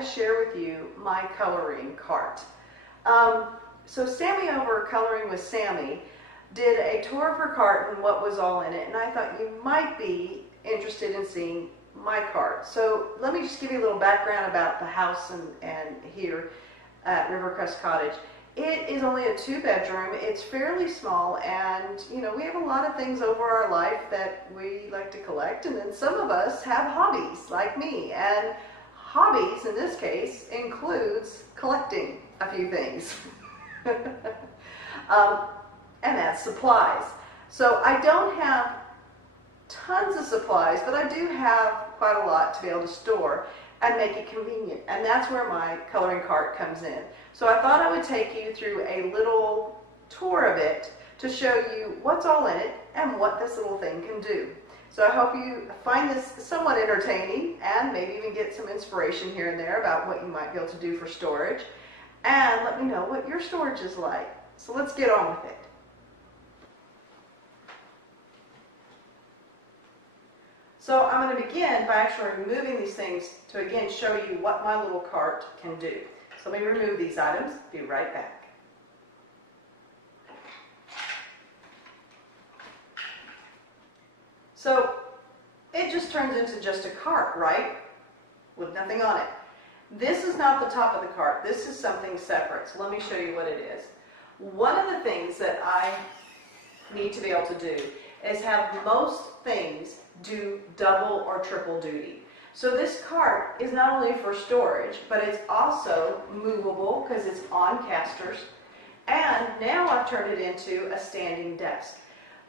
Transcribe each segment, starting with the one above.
to share with you my coloring cart. So Sammie over Coloring with Sammie did a tour of her cart and what was all in it, and I thought you might be interested in seeing my cart. So let me just give you a little background about the house and here at Rivercrest Cottage. It is only a 2-bedroom. It's fairly small, and you know, we have a lot of things over our life that we like to collect, and then some of us have hobbies like me, and hobbies in this case includes collecting a few things. And that's supplies. So I don't have tons of supplies, but I do have quite a lot to be able to store and make it convenient, and that's where my coloring cart comes in. So I thought I would take you through a little tour of it to show you what's all in it and what this little thing can do. So I hope you find this somewhat entertaining and maybe even get some inspiration here and there about what you might be able to do for storage, and let me know what your storage is like. So let's get on with it. So I'm going to begin by actually removing these things to again show you what my little cart can do. So let me remove these items, be right back. So it just turns into just a cart, right? With nothing on it. This is not the top of the cart. This is something separate. So let me show you what it is. One of the things that I need to be able to do is have most things do double or triple duty. So this cart is not only for storage, but it's also movable because it's on casters, and now I've turned it into a standing desk.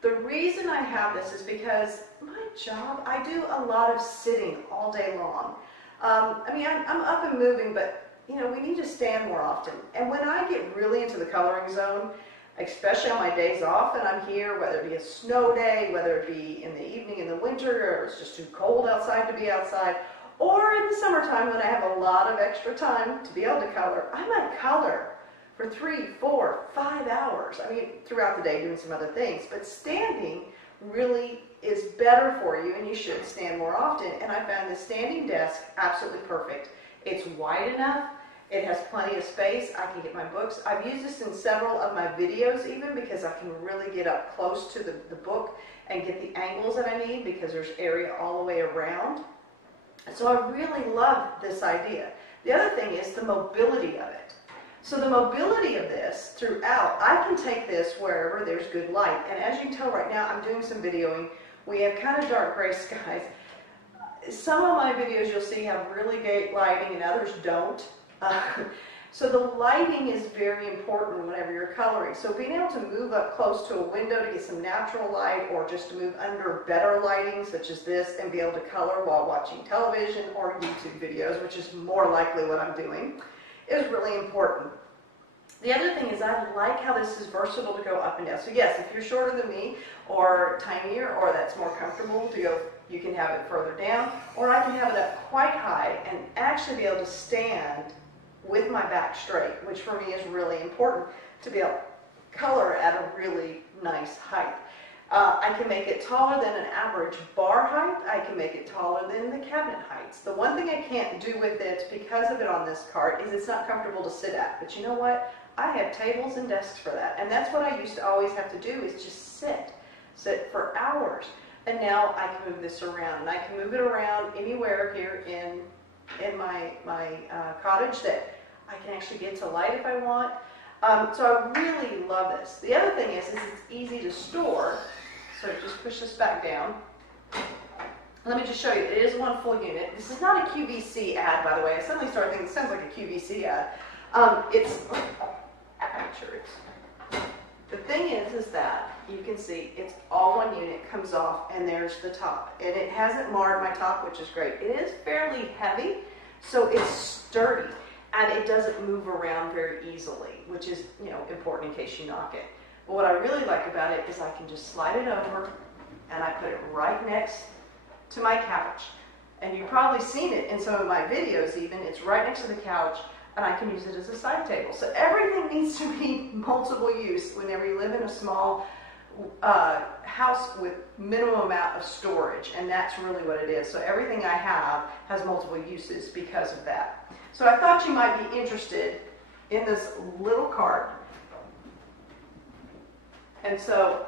The reason I have this is because my job, I do a lot of sitting all day long. I mean, I'm up and moving, but you know, we need to stand more often. And when I get really into the coloring zone, especially on my days off and I'm here, whether it be a snow day, whether it be in the evening in the winter, or it's just too cold outside to be outside, or in the summertime when I have a lot of extra time to be able to color, I might color for 3, 4, 5 hours. I mean, throughout the day doing some other things, but standing really is better for you, and you should stand more often. And I found this standing desk absolutely perfect. It's wide enough. It has plenty of space. I can get my books. I've used this in several of my videos even because I can really get up close to the book and get the angles that I need because there's area all the way around. So I really love this idea. The other thing is the mobility of it. So the mobility of this throughout, I can take this wherever there's good light. And as you can tell right now, I'm doing some videoing. We have kind of dark gray skies. Some of my videos you'll see have really great lighting and others don't. So the lighting is very important whenever you're coloring. So being able to move up close to a window to get some natural light, or just to move under better lighting such as this and be able to color while watching television or YouTube videos, which is more likely what I'm doing, is really important. The other thing is I like how this is versatile to go up and down. So yes, if you're shorter than me or tinier, or that's more comfortable to go, you can have it further down, or I can have it up quite high and actually be able to stand with my back straight, which for me is really important to be able to color at a really nice height. I can make it taller than an average bar height. I can make it taller than the cabinet heights. The one thing I can't do with it because of it on this cart is it's not comfortable to sit at. But you know what? I have tables and desks for that. And that's what I used to always have to do, is just sit for hours. And now I can move this around. And I can move it around anywhere here in my cottage that I can actually get to light if I want. So I really love this. The other thing is it's easy to store. So just push this back down. Let me just show you. It is one full unit. This is not a QVC ad, by the way. I suddenly started thinking it sounds like a QVC ad. The thing is that you can see it's all one unit, comes off, and there's the top. And it hasn't marred my top, which is great. It is fairly heavy, so it's sturdy, and it doesn't move around very easily, which is, you know, important in case you knock it. But what I really like about it is I can just slide it over, and I put it right next to my couch. And you've probably seen it in some of my videos even. It's right next to the couch, and I can use it as a side table. So everything needs to be multiple use whenever you live in a small house with minimum amount of storage, and that's really what it is. So everything I have has multiple uses because of that. So I thought you might be interested in this little cart. And so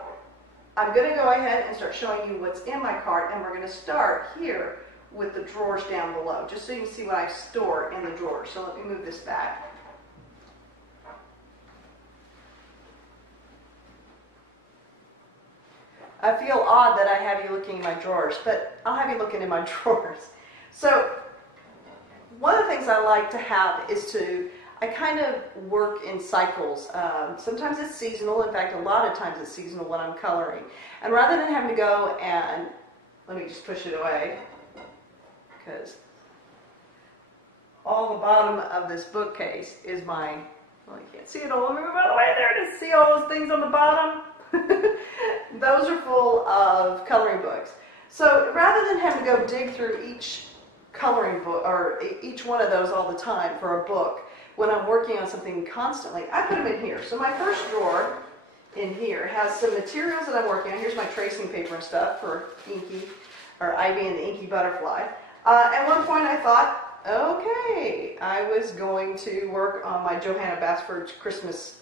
I'm going to go ahead and start showing you what's in my cart, and we're going to start here with the drawers down below, just so you can see what I store in the drawers. So let me move this back. I feel odd that I have you looking in my drawers, but I'll have you looking in my drawers. So one of the things I like to have is I kind of work in cycles. Sometimes it's seasonal. In fact, a lot of times it's seasonal when I'm coloring. And rather than having to go and, let me just push it away, because all the bottom of this bookcase is my, well, you can't see it all. Let me move out of the way. There it is. See all those things on the bottom? Those are full of coloring books. So rather than having to go dig through each coloring book, or each one of those all the time for a book, when I'm working on something constantly, I put them in here. So my first drawer in here has some materials that I'm working on. Here's my tracing paper and stuff for Inky, or Ivy and the Inky Butterfly. At one point I thought, okay, I was going to work on my Johanna Basford's Christmas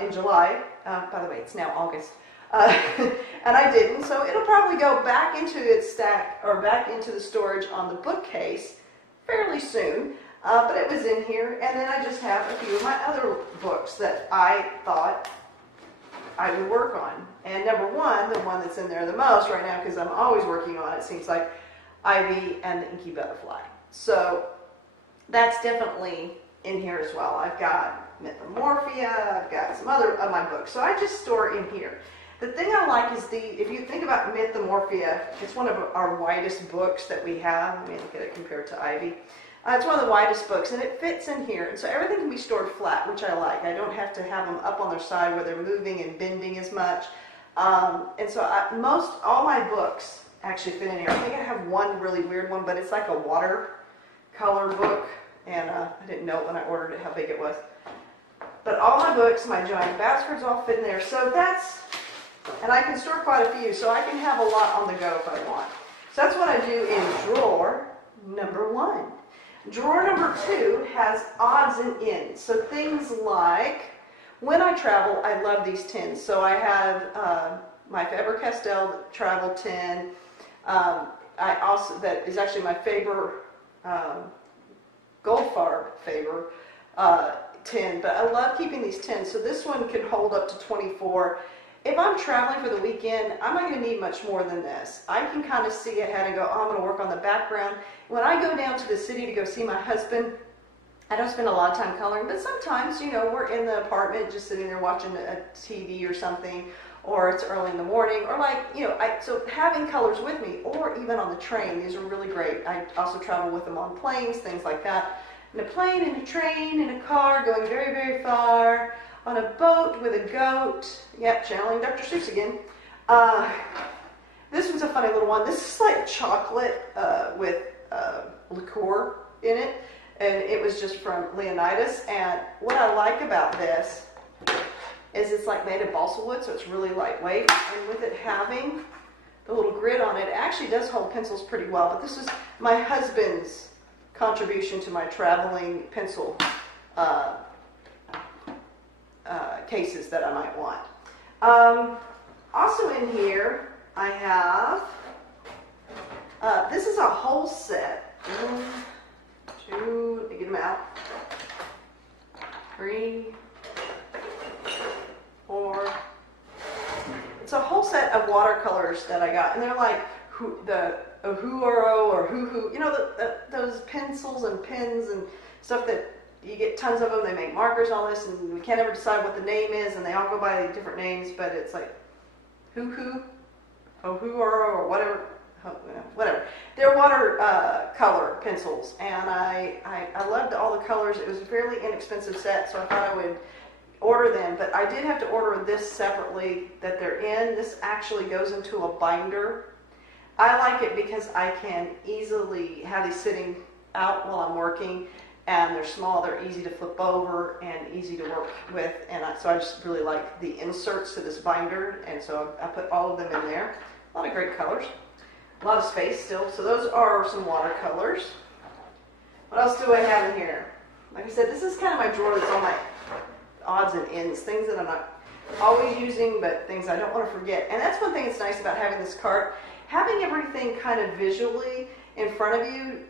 in July. By the way, it's now August. And I didn't, so it'll probably go back into its stack, or back into the storage on the bookcase fairly soon. But it was in here, and then I just have a few of my other books that I thought I would work on. And number one, the one that's in there the most right now, because I'm always working on it, seems like Ivy and the Inky Butterfly. So that's definitely in here as well. I've got Mythomorphia, I've got some other of my books. So I just store in here. The thing I like is if you think about Mythomorphia, it's one of our widest books that we have. Let me look at it compared to Ivy. It's one of the widest books, and it fits in here. And so everything can be stored flat, which I like. I don't have to have them up on their side where they're moving and bending as much. And so all my books actually fit in here. I think I have one really weird one, but it's like a watercolor book. And I didn't know when I ordered it how big it was. But all my books, my Johanna Basford's all fit in there. So and I can store quite a few, so I can have a lot on the go if I want. So that's what I do in drawer number one. Drawer number two has odds and ends. So things like, when I travel, I love these tins. So I have my Faber-Castell travel tin. That is actually my Faber, Goldfarb Faber tin. But I love keeping these tins. So this one can hold up to 24. If I'm traveling for the weekend, I'm not going to need much more than this. I can kind of see ahead and go, oh, I'm going to work on the background. When I go down to the city to go see my husband, I don't spend a lot of time coloring, but sometimes, we're in the apartment just sitting there watching a TV or something, or it's early in the morning, or so having colors with me, or even on the train, these are really great. I also travel with them on planes, things like that. In a plane, in a train, in a car, going very, very far. On a boat with a goat. Yep, channeling Dr. Seuss again. This one's a funny little one. This is like chocolate with liqueur in it. And it was just from Leonidas. And what I like about this is it's like made of balsa wood, so it's really lightweight. And with it having the little grid on it, it actually does hold pencils pretty well. But this is my husband's contribution to my traveling pencil cases that I might want. Also in here, I have, this is a whole set. 1, 2, let me get them out. 3, 4. It's a whole set of watercolors that I got, and they're like the Ohuoro or Hoo-Hoo, those pencils and pens and stuff that you get tons of them. They make markers on this, and we can't ever decide what the name is, and they all go by different names, but it's like Hoo-Hoo, Ohuoro, or whatever. They're watercolor pencils, and I loved all the colors. It was a fairly inexpensive set, so I thought I would order them, but I did have to order this separately that they're in. This actually goes into a binder. I like it because I can easily have these sitting out while I'm working, and they're small, they're easy to flip over and easy to work with, and so I just really like the inserts to this binder, and so I put all of them in there. A lot of great colors, a lot of space still. So those are some watercolors. What else do I have in here? Like I said, this is kind of my drawer that's all my odds and ends, things that I'm not always using, but things I don't want to forget. And that's one thing that's nice about having this cart. Having everything kind of visually in front of you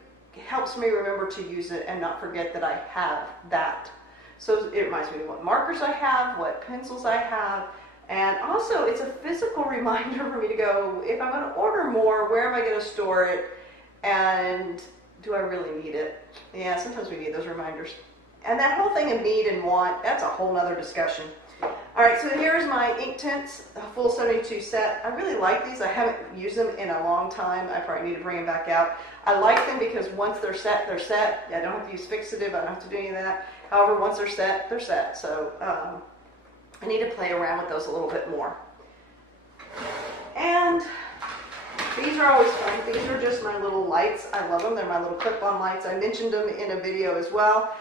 helps me remember to use it and not forget that I have that. So it reminds me of what markers I have, what pencils I have, and also it's a physical reminder for me to go, if I'm going to order more, where am I going to store it, and do I really need it? Yeah, sometimes we need those reminders. And that whole thing of need and want, that's a whole nother discussion. Alright, so here's my ink tints, a full 72 set. I really like these. I haven't used them in a long time. I probably need to bring them back out. I like them because once they're set, they're set. I don't have to use fixative. I don't have to do any of that. However, once they're set, they're set. So I need to play around with those a little bit more. And these are always fun. These are just my little lights. I love them. They're my little clip-on lights. I mentioned them in a video as well.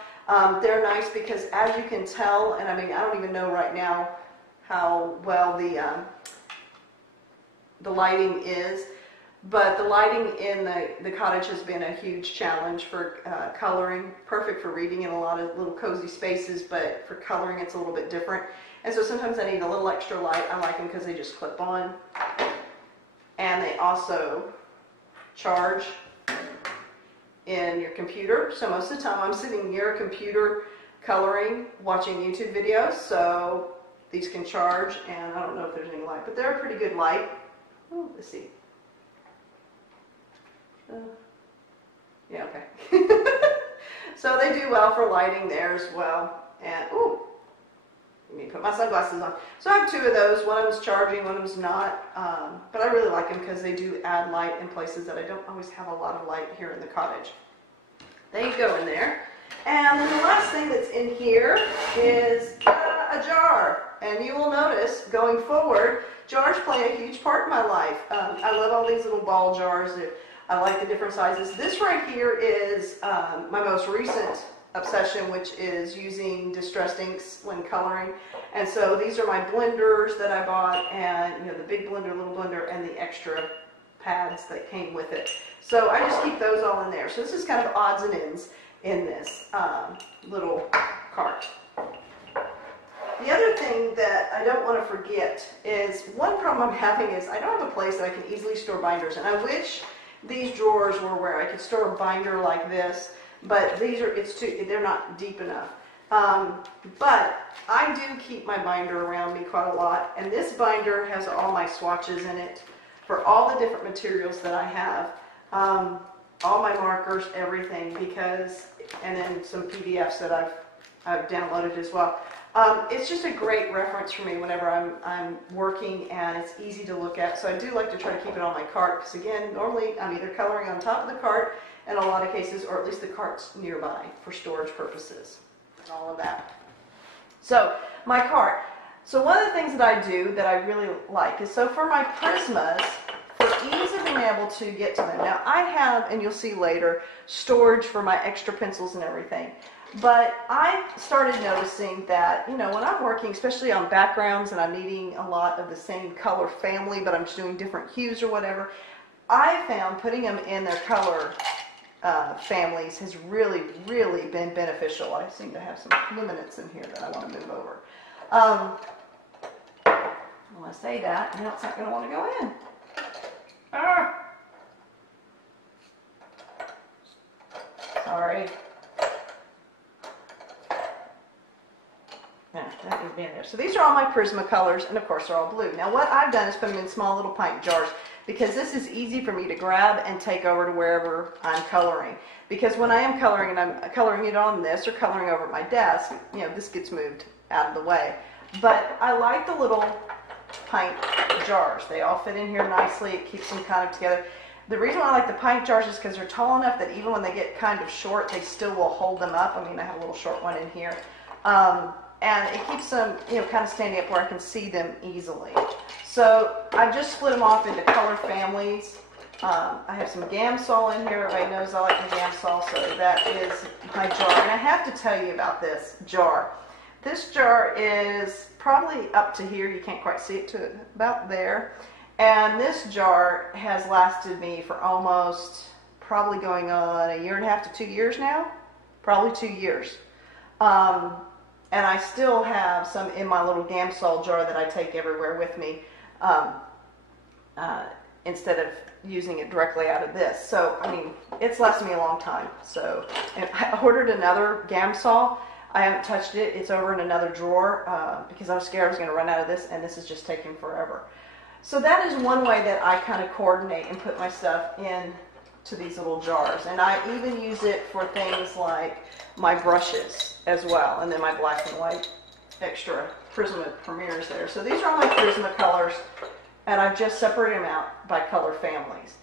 They're nice because, as you can tell, and I mean, I don't even know right now how well the lighting is, but the lighting in the cottage has been a huge challenge for coloring. Perfect for reading in a lot of little cozy spaces, but for coloring it's a little bit different. And so sometimes I need a little extra light. I like them because they just clip on. And they also charge in your computer. So most of the time I'm sitting near a computer coloring, watching YouTube videos, so these can charge, and I don't know if there's any light, but they're a pretty good light. Oh, let's see. Yeah, okay. So they do well for lighting there as well. And, ooh, let me put my sunglasses on. So I have two of those. One of them's charging, one of them's not. But I really like them because they do add light in places that I don't always have a lot of light here in the cottage. They go in there. And then the last thing that's in here is a jar. And you will notice, going forward, jars play a huge part in my life. I love all these little ball jars. I like the different sizes. This right here is my most recent obsession, which is using distressed inks when coloring. And so these are my blenders that I bought, and you know, the big blender, little blender, and the extra pads that came with it. So I just keep those all in there. So this is kind of odds and ends in this little cart. The other thing that I don't want to forget is, one problem I'm having is I don't have a place that I can easily store binders, and I wish these drawers were where I could store a binder like this, but these are, they're not deep enough. But I do keep my binder around me quite a lot, and this binder has all my swatches in it for all the different materials that I have, all my markers, everything, because, and then some PDFs that I've downloaded as well. It's just a great reference for me whenever I'm working, and it's easy to look at. So I do like to try to keep it on my cart, because again, normally I'm either coloring on top of the cart in a lot of cases, or at least the cart's nearby for storage purposes and all of that. So my cart. So one of the things that I do that I really like is, so for my Prismas, for ease of being able to get to them. Now I have, and you'll see later, storage for my extra pencils and everything. But I started noticing that, you know, when I'm working, especially on backgrounds, and I'm needing a lot of the same color family, but I'm just doing different hues or whatever, I found putting them in their color families has really, really been beneficial. I seem to have some luminance in here that I want to move over. When I say that, now it's not going to want to go in. Sorry. Yeah, that would be in there. So these are all my Prisma colors, and of course they're all blue. Now what I've done is put them in small little pint jars, because this is easy for me to grab and take over to wherever I'm coloring. Because when I am coloring, and I'm coloring it on this or coloring over at my desk, you know, this gets moved out of the way. But I like the little pint jars. They all fit in here nicely. It keeps them kind of together. The reason why I like the pint jars is because they're tall enough that even when they get kind of short, they still will hold them up. I mean, I have a little short one in here. And it keeps them, you know, kind of standing up where I can see them easily. So I've just split them off into color families. I have some Gamsol in here. Everybody knows I like the Gamsol, so that is my jar. And I have to tell you about this jar. This jar is probably up to here. You can't quite see it to about there. And this jar has lasted me for almost probably going on 1.5 to 2 years now, probably 2 years. And I still have some in my little Gamsol jar that I take everywhere with me instead of using it directly out of this. So, I mean, it's lasted me a long time. So, and I ordered another Gamsol. I haven't touched it. It's over in another drawer because I was scared I was going to run out of this, and this is just taking forever. So that is one way that I kind of coordinate and put my stuff in to these little jars. And I even use it for things like my brushes as well, and then my black and white extra Prisma Premiers there. So these are all my Prisma colors, and I've just separated them out by color families.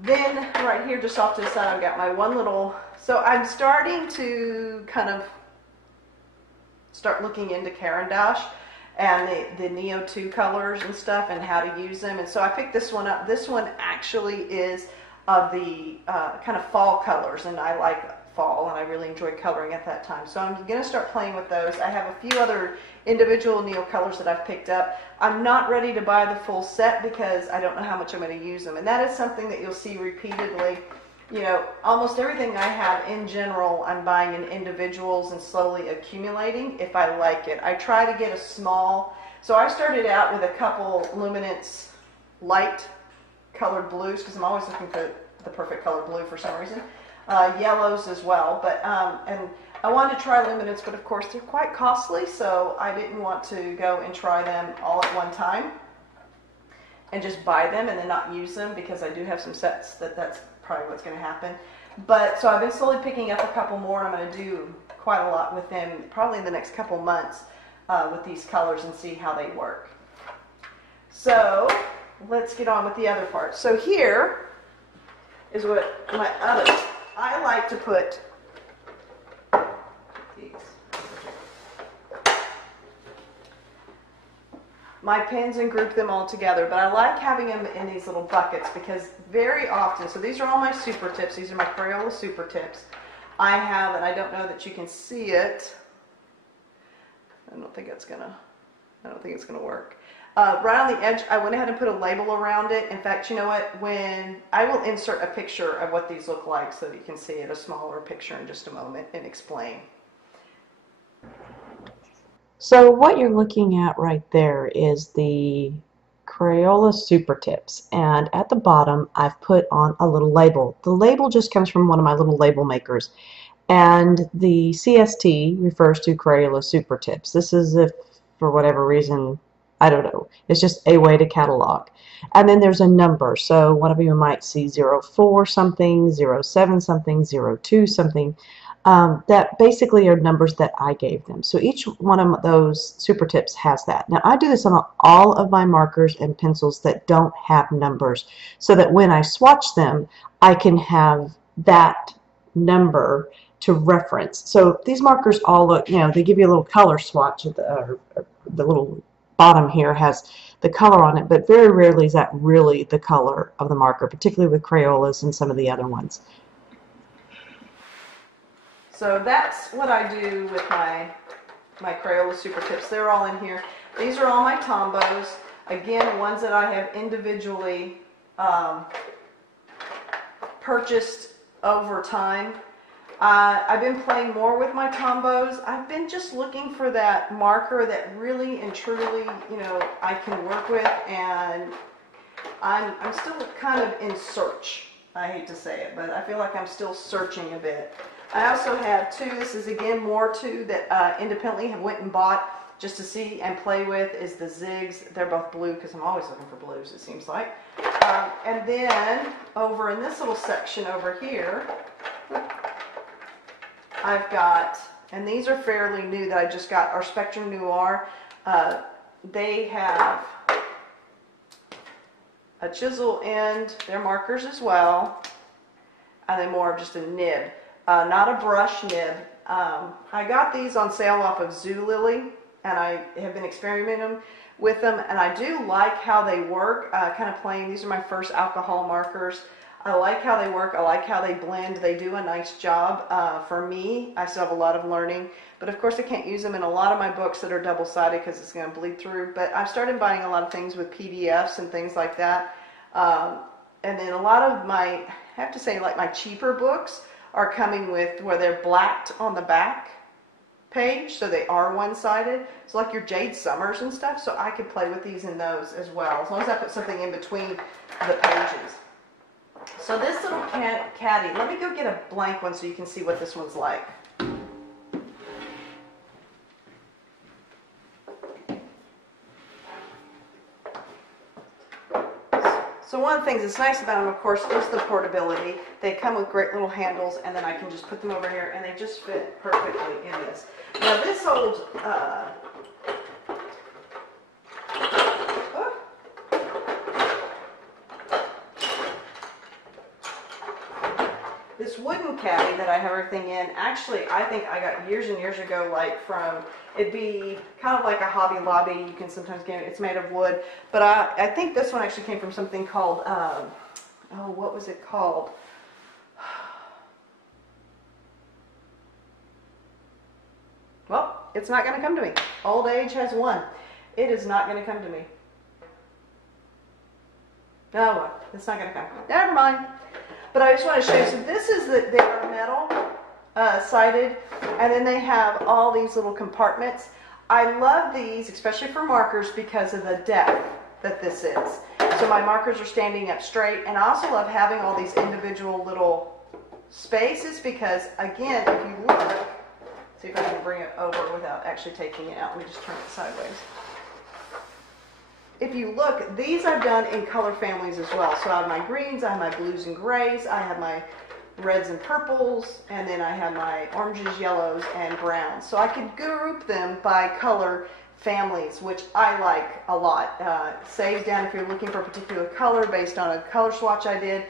Then right here just off to the side I've got my one little, so I'm starting to kind of start looking into Caran d'Ache and the Neo 2 colors and stuff and how to use them. And so I picked this one up. This one actually is of the kind of fall colors, and I like fall, and I really enjoy coloring at that time. So I'm going to start playing with those. I have a few other individual Neo colors that I've picked up. I'm not ready to buy the full set because I don't know how much I'm going to use them. And that is something that you'll see repeatedly. You know, almost everything I have in general, I'm buying in individuals and slowly accumulating if I like it. I try to get a small, so I started out with a couple luminance light colored blues because I'm always looking for the perfect color blue for some reason. Yellows as well, but and I wanted to try luminance, but of course they're quite costly, so I didn't want to go and try them all at one time and just buy them and then not use them, because I do have some sets that's probably what's going to happen. But so I've been slowly picking up a couple more, and I'm going to do quite a lot with them probably in the next couple months with these colors and see how they work. So let's get on with the other part. So here is what my other, I like to put these, my pens and group them all together, but I like having them in these little buckets because very often, so these are all my super tips, these are my Crayola super tips. I have, and I don't know that you can see it, I don't think it's gonna work. Right on the edge, I went ahead and put a label around it. In fact, you know what? When I will insert a picture of what these look like so that you can see it, a smaller picture in just a moment, and explain. So what you're looking at right there is the Crayola Super Tips, and at the bottom I've put on a little label. The label just comes from one of my little label makers, and the CST refers to Crayola Super Tips. This is if, for whatever reason, I don't know, it's just a way to catalog. And then there's a number, so one of you might see 04 something, 07 something, 02 something. That basically are numbers that I gave them. So each one of those super tips has that. Now I do this on all of my markers and pencils that don't have numbers, so that when I swatch them, I can have that number to reference. So these markers all look, you know, they give you a little color swatch at the little bottom here has the color on it, but very rarely is that really the color of the marker, particularly with Crayolas and some of the other ones. So that's what I do with my Crayola Super Tips. They're all in here. These are all my Tombos. Again, ones that I have individually purchased over time. I've been playing more with my Tombos. I've been just looking for that marker that really and truly, you know, I can work with, and I'm still kind of in search. I hate to say it, but I feel like I'm still searching a bit. I also have two, this is again more two that independently have went and bought just to see and play with, is the Zigs. They're both blue because I'm always looking for blues, it seems like. And then over in this little section over here, I've got, and these are fairly new that I just got, our Spectrum Noir. They have a chisel end, they're markers as well, and then more of just a nib, not a brush nib. I got these on sale off of Zulily, and I have been experimenting with them, and I do like how they work, kind of plain. These are my first alcohol markers. I like how they work. I like how they blend. They do a nice job. For me, I still have a lot of learning, but of course I can't use them in a lot of my books that are double-sided because it's going to bleed through. But I've started buying a lot of things with PDFs and things like that. And then a lot of my have to say, like my cheaper books are coming with where they're blacked on the back page, so they are one-sided. It's like your Jade Summers and stuff, so I could play with these in those as well, as long as I put something in between the pages. So this little caddy, let me go get a blank one so you can see what this one's like. So one of the things that's nice about them, of course, is the portability. They come with great little handles, and then I can just put them over here, and they just fit perfectly in this. Now this old, this wooden caddy that I have everything in, actually I think I got years and years ago, like from, it'd be kind of like a Hobby Lobby, you can sometimes get it, it's made of wood, but I think this one actually came from something called, oh, what was it called? Well, it's not going to come to me. Old age has won. It is not going to come to me. Oh, well, it's not going to come. Never mind. But I just want to show you, so this is that they are metal sided, and then they have all these little compartments. I love these, especially for markers, because of the depth that this is. So my markers are standing up straight, and I also love having all these individual little spaces because, again, if you look, see if I can bring it over without actually taking it out. Let me just turn it sideways. If you look, these I've done in color families as well. So I have my greens, I have my blues and grays, I have my reds and purples, and then I have my oranges, yellows, and browns. So I could group them by color families, which I like a lot. Saves down if you're looking for a particular color based on a color swatch I did.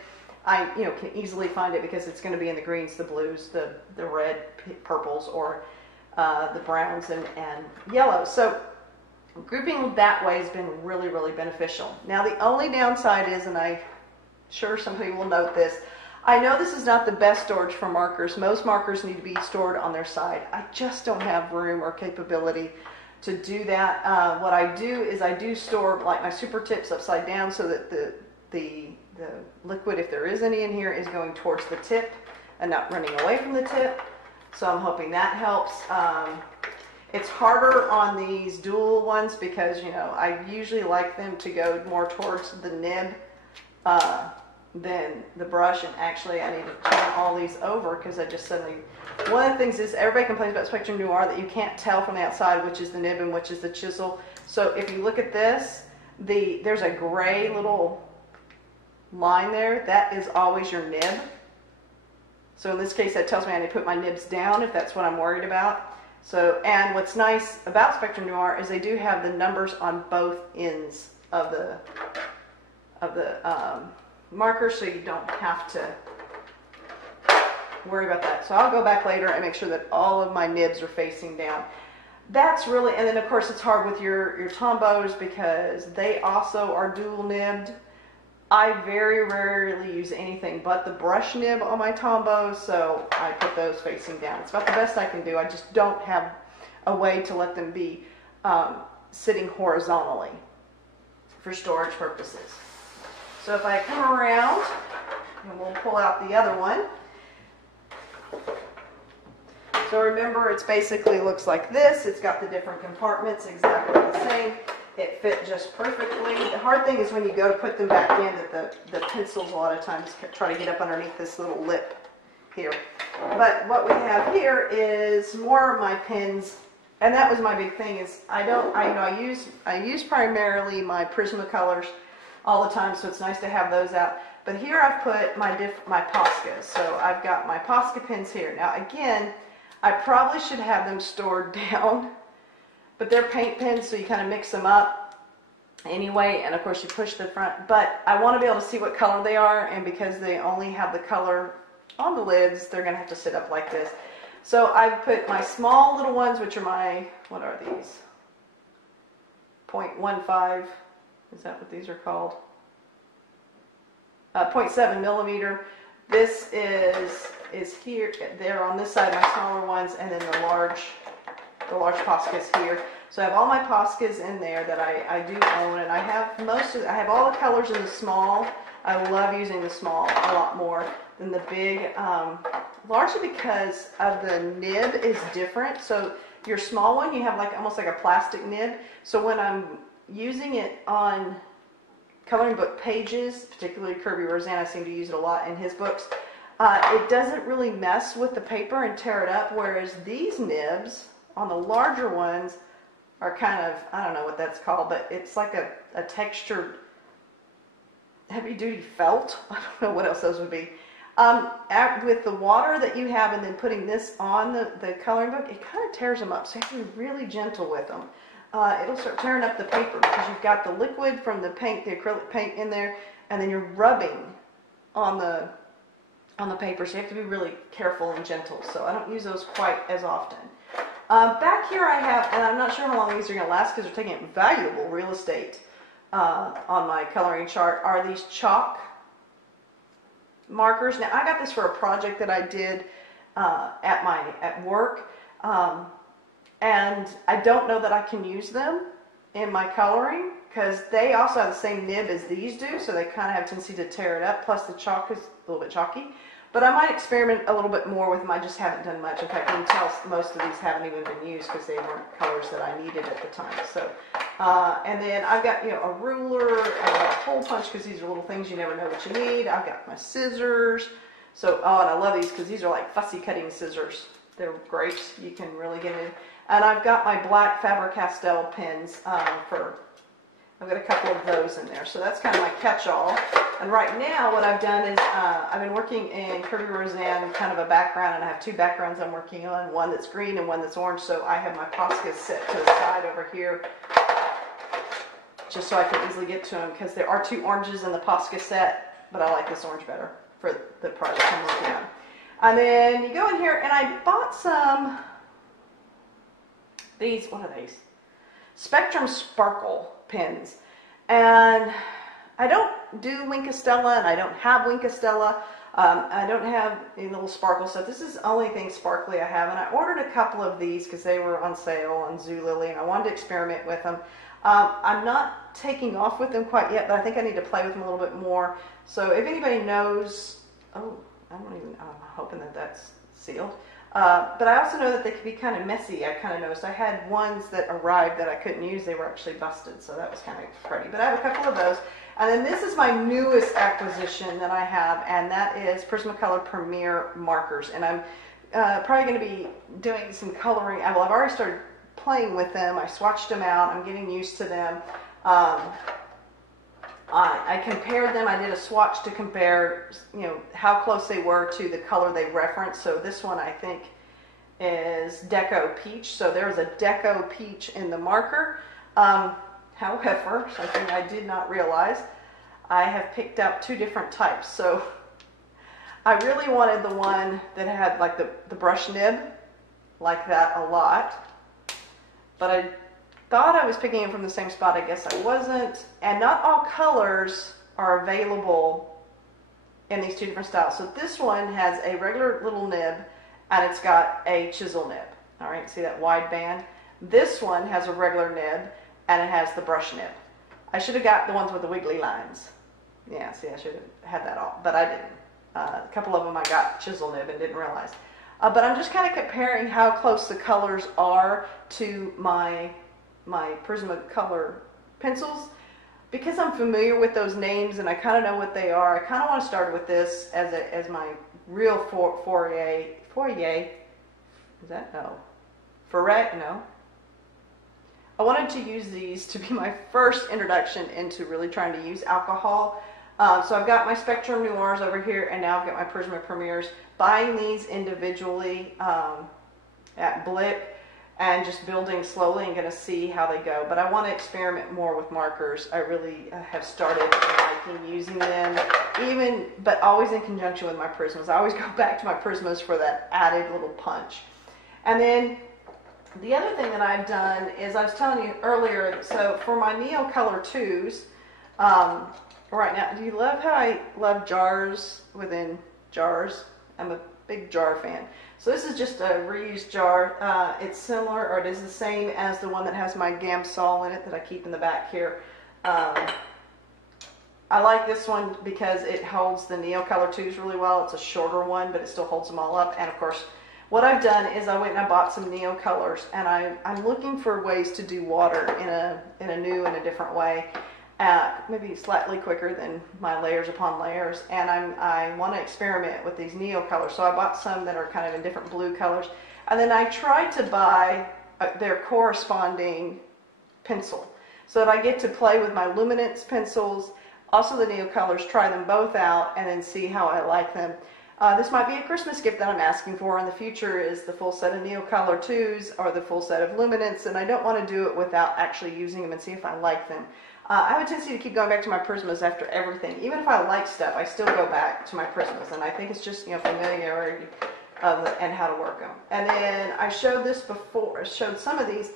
I can easily find it because it's going to be in the greens, the blues, the red, purples, or the browns and yellows. So grouping that way has been really, really beneficial. Now the only downside is, and I'm sure somebody will note this, I know this is not the best storage for markers. Most markers need to be stored on their side. I just don't have room or capability to do that. What I do is I do store like my super tips upside down so that the liquid, if there is any in here, is going towards the tip and not running away from the tip. So I'm hoping that helps. It's harder on these dual ones because, I usually like them to go more towards the nib than the brush. And actually, I need to turn all these over because I just suddenly... One of the things is everybody complains about Spectrum Noir that you can't tell from the outside which is the nib and which is the chisel. So if you look at this, there's a gray little line there. That is always your nib. So in this case, that tells me I need to put my nibs down if that's what I'm worried about. So, and what's nice about Spectrum Noir is they do have the numbers on both ends of the marker, so you don't have to worry about that. So I'll go back later and make sure that all of my nibs are facing down. That's really, and then of course it's hard with your Tombows because they also are dual nibbed. I very rarely use anything but the brush nib on my Tombows, so I put those facing down. It's about the best I can do. I just don't have a way to let them be sitting horizontally for storage purposes. So if I come around, and we'll pull out the other one. So remember, it's basically looks like this. It's got the different compartments exactly the same. It fit just perfectly. The hard thing is when you go to put them back in that the pencils a lot of times try to get up underneath this little lip here. But what we have here is more of my pens, and that was my big thing is I use primarily my Prismacolors all the time, so it's nice to have those out. But here I've put my Poscas. So I've got my Posca pens here. Now again, I probably should have them stored down. But they're paint pens, so you kind of mix them up anyway, and of course you push the front. But I want to be able to see what color they are, and because they only have the color on the lids, they're going to have to sit up like this. So I've put my small little ones, which are my, what are these? 0.15, is that what these are called? 0.7 millimeter. This is here, they're on this side, my smaller ones, and then the large Poscas here. So I have all my Poscas in there that I do own, and I have all the colors in the small. I love using the small a lot more than the big, largely because of the nib is different. So your small one, you have like almost like a plastic nib. So when I'm using it on coloring book pages, particularly Kirby Roseanne, I seem to use it a lot in his books, it doesn't really mess with the paper and tear it up, whereas these nibs on the larger ones are kind of, I don't know what that's called, but it's like a textured heavy-duty felt. I don't know what else those would be. With the water that you have and then putting this on the coloring book, it kind of tears them up, so you have to be really gentle with them. It'll start tearing up the paper because you've got the liquid from the paint, the acrylic paint in there, and then you're rubbing on the paper, so you have to be really careful and gentle. So I don't use those quite as often. Back here I have, and I'm not sure how long these are going to last because they're taking up valuable real estate on my coloring chart, are these chalk markers. Now I got this for a project that I did at work, and I don't know that I can use them in my coloring because they also have the same nib as these do, so they kind of have a tendency to tear it up, plus the chalk is a little bit chalky. But I might experiment a little bit more with them. I just haven't done much. In fact, you can tell most of these haven't even been used because they weren't colors that I needed at the time. So, and then I've got, you know, a ruler, I've got a hole punch because these are little things you never know what you need. I've got my scissors. So, oh, and I love these because these are like fussy cutting scissors. They're great. You can really get in. And I've got my black Faber-Castell pens I've got a couple of those in there. So that's kind of my catch-all. And right now what I've done is I've been working in Kirby Roseanne, kind of a background, and I have two backgrounds I'm working on, one that's green and one that's orange. So I have my Poscas set to the side over here just so I can easily get to them because there are two oranges in the Posca set, but I like this orange better for the project I'm working on. And then you go in here, and I bought some, what are these? Spectrum Sparkle pens. And I don't do Wink of Stella, and I don't have Wink of Stella. I don't have any little sparkle stuff. This is the only thing sparkly I have, and I ordered a couple of these because they were on sale on Zulily, and I wanted to experiment with them. I'm not taking off with them quite yet, but I think I need to play with them a little bit more. So if anybody knows, I'm hoping that that's sealed. But I also know that they can be kind of messy. I kind of noticed I had ones that arrived that I couldn't use. They were actually busted, so that was kind of pretty. But I have a couple of those. And then this is my newest acquisition that I have, and that is Prismacolor Premier markers. And I'm probably going to be doing some coloring. Well, I've already started playing with them. I swatched them out. I'm getting used to them. I compared them. I did a swatch to compare, you know, how close they were to the color they referenced. So this one I think is Deco Peach. So there's a Deco Peach in the marker. However, something I did not realize, I have picked out two different types. So I really wanted the one that had like the brush nib, like that a lot. But I thought I was picking it from the same spot. I guess I wasn't. And not all colors are available in these two different styles. So this one has a regular little nib, and it's got a chisel nib. All right, see that wide band? This one has a regular nib, and it has the brush nib. I should have got the ones with the wiggly lines. Yeah, see, I should have had that all, but I didn't. A couple of them I got chisel nib and didn't realize. But I'm just kind of comparing how close the colors are to my Prismacolor pencils. Because I'm familiar with those names and I kind of know what they are, I kind of want to start with this as my real foray. Is that? No. Foray? No. I wanted to use these to be my first introduction into really trying to use alcohol. So I've got my Spectrum Noirs over here, and now I've got my Prisma Premiers. Buying these individually at Blick and just building slowly and going to see how they go. But I want to experiment more with markers. I really have started liking using them, but always in conjunction with my Prismas. I always go back to my Prismas for that added little punch. And then the other thing that I've done is, I was telling you earlier, so for my Neo Color 2s, right now, do you love how I love jars within jars? I'm a big jar fan. So this is just a reused jar. It's similar, or it is the same as the one that has my Gamsol in it that I keep in the back here. I like this one because it holds the Neo Color 2s really well. It's a shorter one, but it still holds them all up. And of course, what I've done is I went and I bought some Neo Colors, and I'm looking for ways to do water in a new and a different way. Maybe slightly quicker than my layers upon layers, and I want to experiment with these Neo Colors. So I bought some that are kind of in different blue colors, and then I tried to buy their corresponding pencil so that I get to play with my luminance pencils, also the Neo Colors, try them both out, and then see how I like them. This might be a Christmas gift that I'm asking for in the future, is the full set of Neo Color 2s or the full set of luminance, and I don't want to do it without actually using them and see if I like them. I have a tendency to keep going back to my Prismas after everything. Even if I like stuff, I still go back to my Prismas, and I think it's just, familiarity and how to work them. And then I showed this before, showed some of these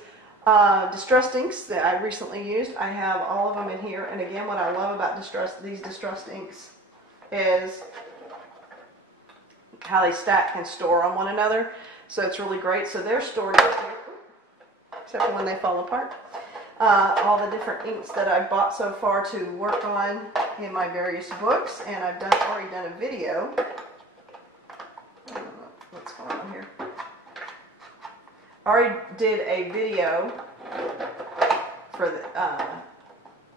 distressed inks that I recently used. I have all of them in here, and again, what I love about these distressed inks is how they stack and store on one another. So it's really great. So they're stored in here, except for when they fall apart. All the different inks that I've bought so far to work on in my various books, and I've already done a video. I don't know what's going on here. I already did a video for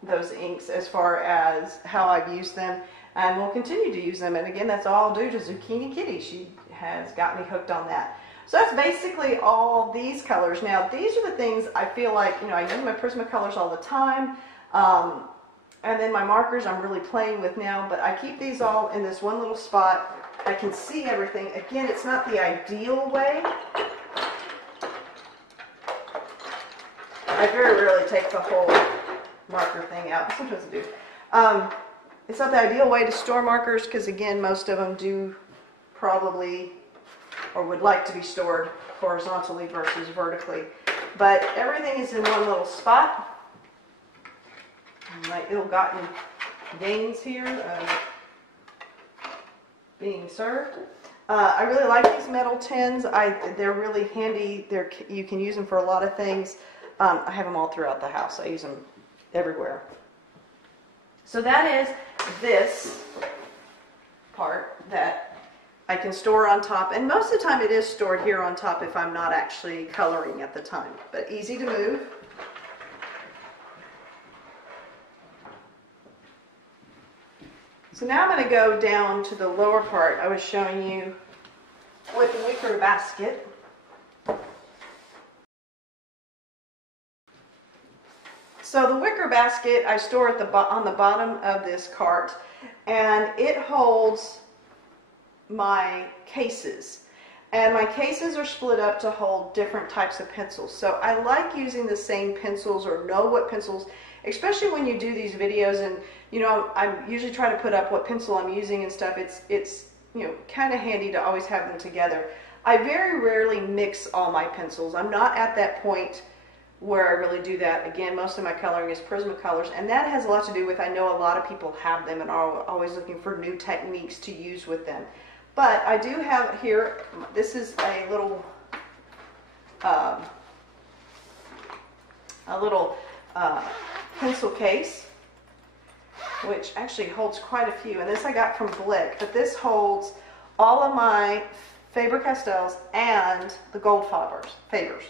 those inks as far as how I've used them, and will continue to use them. And again, that's all due to Zucchini Kitty. She has got me hooked on that. So that's basically all these colors. Now, these are the things I feel like, I use my Prismacolors all the time. And then my markers I'm really playing with now, but I keep these all in this one little spot. I can see everything. Again, it's not the ideal way. I very rarely take the whole marker thing out. Sometimes I do. It's not the ideal way to store markers because, again, most of them do probably or would like to be stored horizontally versus vertically. But everything is in one little spot. My ill-gotten gains here being served. I really like these metal tins. They're really handy. You can use them for a lot of things. I have them all throughout the house. I use them everywhere. So that is this part that I can store on top, and most of the time it is stored here on top if I'm not actually coloring at the time, but easy to move. So now I'm going to go down to the lower part I was showing you with the wicker basket. So the wicker basket I store at on the bottom of this cart, and it holds my cases, and my cases are split up to hold different types of pencils. So I like using the same pencils, or know what pencils, especially when you do these videos, and I usually try to put up what pencil I'm using and stuff. It's kind of handy to always have them together. I very rarely mix all my pencils. I'm not at that point where I really do that. Again, most of my coloring is Prismacolors, and that has a lot to do with, I know a lot of people have them and are always looking for new techniques to use with them. But I do have here, this is a little pencil case, which actually holds quite a few. And this I got from Blick, but this holds all of my Faber-Castells and the gold Fabers.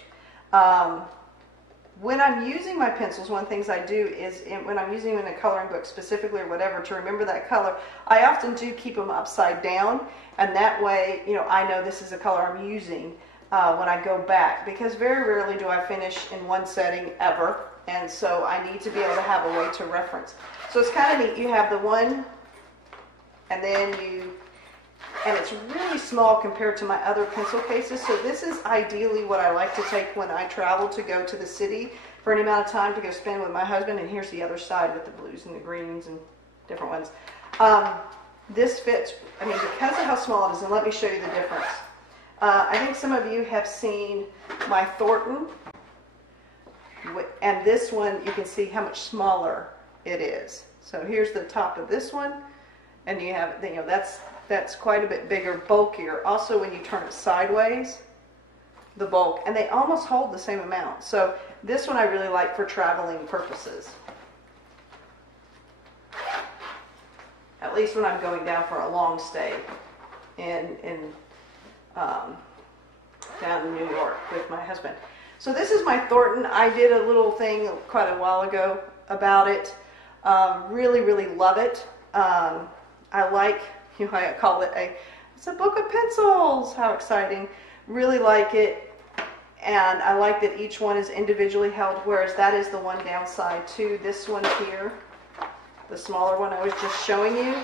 When I'm using my pencils, one of the things I do is when I'm using them in a coloring book specifically or whatever to remember that color, I often do keep them upside down, and that way, I know this is a color I'm using when I go back, because very rarely do I finish in one setting ever, and so I need to be able to have a way to reference. So it's kind of neat. You have the one, and then and it's really small compared to my other pencil cases. So this is ideally what I like to take when I travel to go to the city for any amount of time to go spend with my husband. And here's the other side with the blues and the greens and different ones. This fits, because of how small it is, and let me show you the difference. I think some of you have seen my Thornton, and this one, you can see how much smaller it is. So here's the top of this one, and you have, that's quite a bit bigger, bulkier. Also, when you turn it sideways, the bulk, and they almost hold the same amount. So this one I really like for traveling purposes. at least when I'm going down for a long stay down in New York with my husband. So this is my Thornton. I did a little thing quite a while ago about it. Really, really love it. I like, I call it it's a book of pencils. How exciting. Really like it. And I like that each one is individually held, whereas that is the one downside to this one here. The smaller one I was just showing you.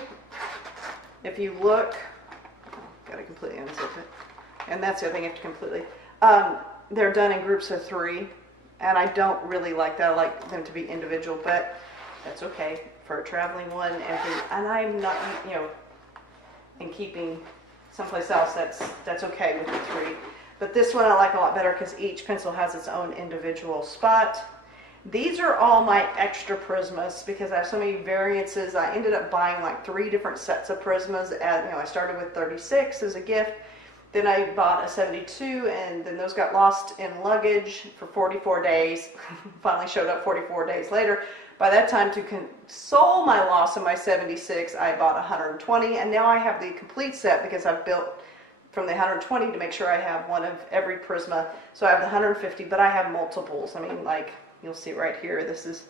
If you look, got to completely unzip it. And that's the other thing, you have to completely. They're done in groups of 3, and I don't really like that. I like them to be individual, but that's okay for a traveling one. And I'm not, and keeping someplace else, that's okay with the 3. But this one I like a lot better because each pencil has its own individual spot. These are all my extra Prismas because I have so many variances. I ended up buying like 3 different sets of Prismas. I started with 36 as a gift. Then I bought a 72, and then those got lost in luggage for 44 days. Finally showed up 44 days later. By that time, to console my loss of my 76, I bought 120, and now I have the complete set because I've built from the 120 to make sure I have one of every Prisma. So I have the 150, but I have multiples. I mean, like you'll see right here, this is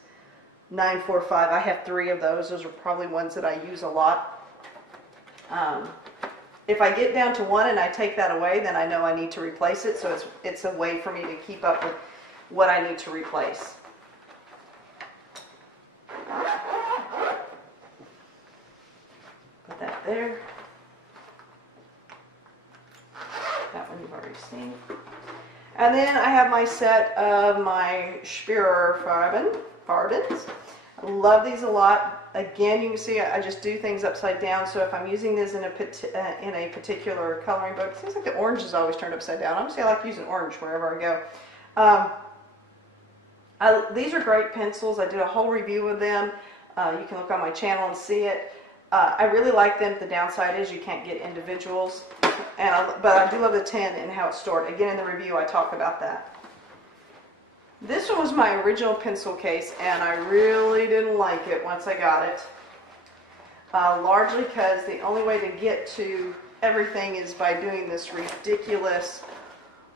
945. I have 3 of those. Those are probably ones that I use a lot. If I get down to 1 and I take that away, then I know I need to replace it. So it's a way for me to keep up with what I need to replace. Put that there. That one you've already seen. And then I have my set of my Spearer Farbens. I love these a lot. Again, you can see I just do things upside down. So if I'm using this in a particular coloring book, it seems like the orange is always turned upside down. Honestly, I like using orange wherever I go. These are great pencils. I did a whole review of them. You can look on my channel and see it. I really like them. The downside is you can't get individuals. But I do love the tin and how it's stored. Again, in the review, I talk about that. This one was my original pencil case, and I really didn't like it once I got it. Largely because the only way to get to everything is by doing this ridiculous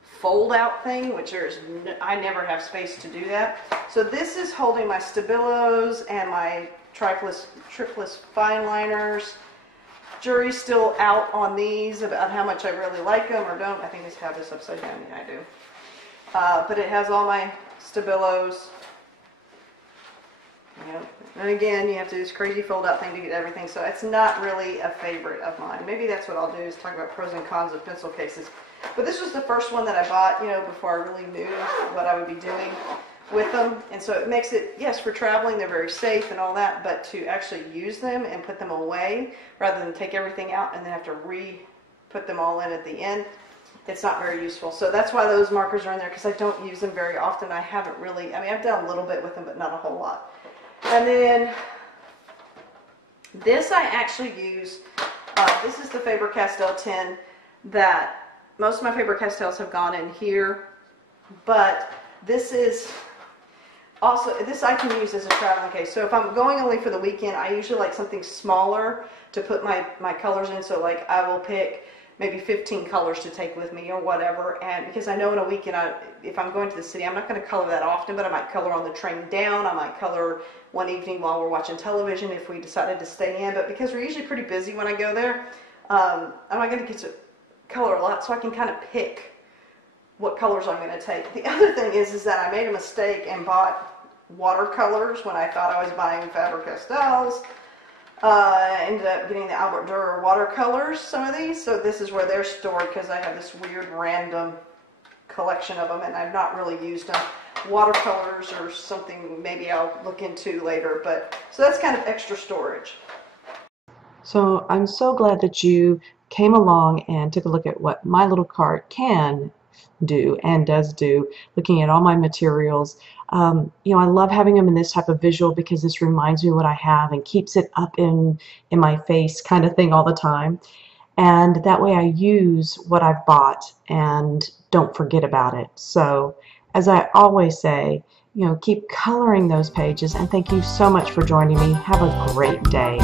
fold-out thing, which I never have space to do that. So this is holding my Stabilos and my triplus fine liners. Jury's still out on these about how much I really like them or don't. I think I have this upside down. Yeah, I do. But it has all my Stabilos. And again, you have to do this crazy fold-out thing to get everything. So it's not really a favorite of mine. Maybe that's what I'll do, is talk about pros and cons of pencil cases. But this was the first one that I bought, before I really knew what I would be doing with them. And so it makes it, yes, for traveling, they're very safe and all that, but to actually use them and put them away, rather than take everything out and then have to re-put them all in at the end, it's not very useful. So that's why those markers are in there, because I don't use them very often. I haven't really, I've done a little bit with them, but not a whole lot. And then this I actually use, this is the Faber-Castell tin that most of my Faber-Castells have gone in here, but this is also, this I can use as a traveling case. So if I'm going only for the weekend, I usually like something smaller to put my colors in. So like I will pick maybe 15 colors to take with me or whatever. And because I know in a weekend, if I'm going to the city, I'm not going to color that often, but I might color on the train down. I might color one evening while we're watching television if we decided to stay in. But because we're usually pretty busy when I go there, I'm not going to get to color a lot, so I can kind of pick what colors I'm going to take. The other thing is that I made a mistake and bought watercolors when I thought I was buying Faber-Castells. I ended up getting the Albert Dürer watercolors, some of these. So this is where they're stored, because I have this weird random collection of them and I've not really used them. Watercolors or something maybe I'll look into later, but so that's kind of extra storage. So I'm so glad that you came along and took a look at what my little cart can do and does do, looking at all my materials. I love having them in this type of visual because this reminds me what I have and keeps it up in my face kind of thing all the time. And that way I use what I've bought and don't forget about it. So as I always say, keep coloring those pages, and thank you so much for joining me. Have a great day.